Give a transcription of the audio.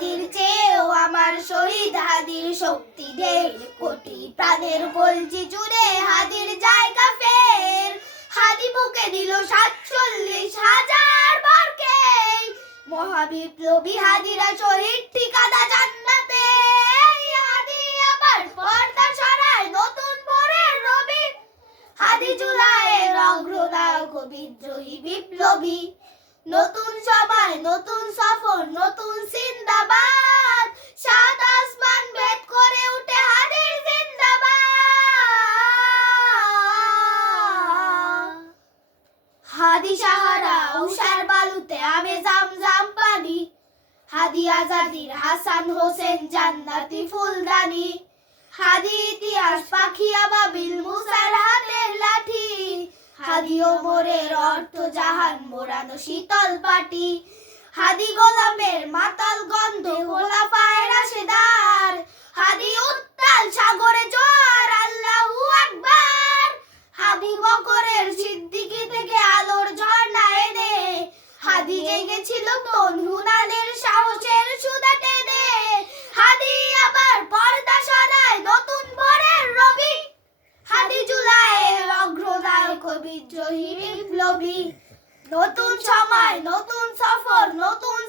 হাদির চেয়েও আমার শহীদ হাদির শক্তি ঢের কোটি প্রাণের কলজি জুড়ে হাদির জায়গা ফের হাদি বুকে দিল ৪৭,০০০ বরকে মহাবিপ্লবী হাদিরা শহীদ ঠিকাদা জান্নাতে হাদি আবার পর্দা ছড়ায় নতুন ভোরের রবি হাদি জুলাইয়ের অগ্রনায়ক বিদ্রোহী বিপ্লবী নতুন সময় নতুন সফর নতুন জিন্দাবাদ সাত আসমান ভেদ করে উঠে হাদির জিন্দাবাদ হাদি সাহারা উষার বালুতে আমে জামজাম পানি হাদি আজাদির হাসান হোসেন জান্নাতি ফুলদানি হাদি ইতিহাস পাখি আবাবিল মুসার হাতের লাঠি হাদি ওমরের অর্থ জাহান মোড়ানো শীতল পাটি হাদি গোলামের মাতাল গন্ধে খোলাফায়ে রাশেদার হাদি উত্তাল সাগরে জোয়ার আল্লাহু আকবার হাদি বকরের সিদ্দিকী থেকে আলোর ঝর্ণা এনে হাদি জেগেছিল তনহুনাদের সাহসের সুধা টেনে হাদি আবার পর্দা সরায় নতুন ভোরের রবি হাদি জুলাইয়ের অগ্রনায়ক বিদ্রোহী বিপ্লবী নতুন সময় নতুন সফর নতুন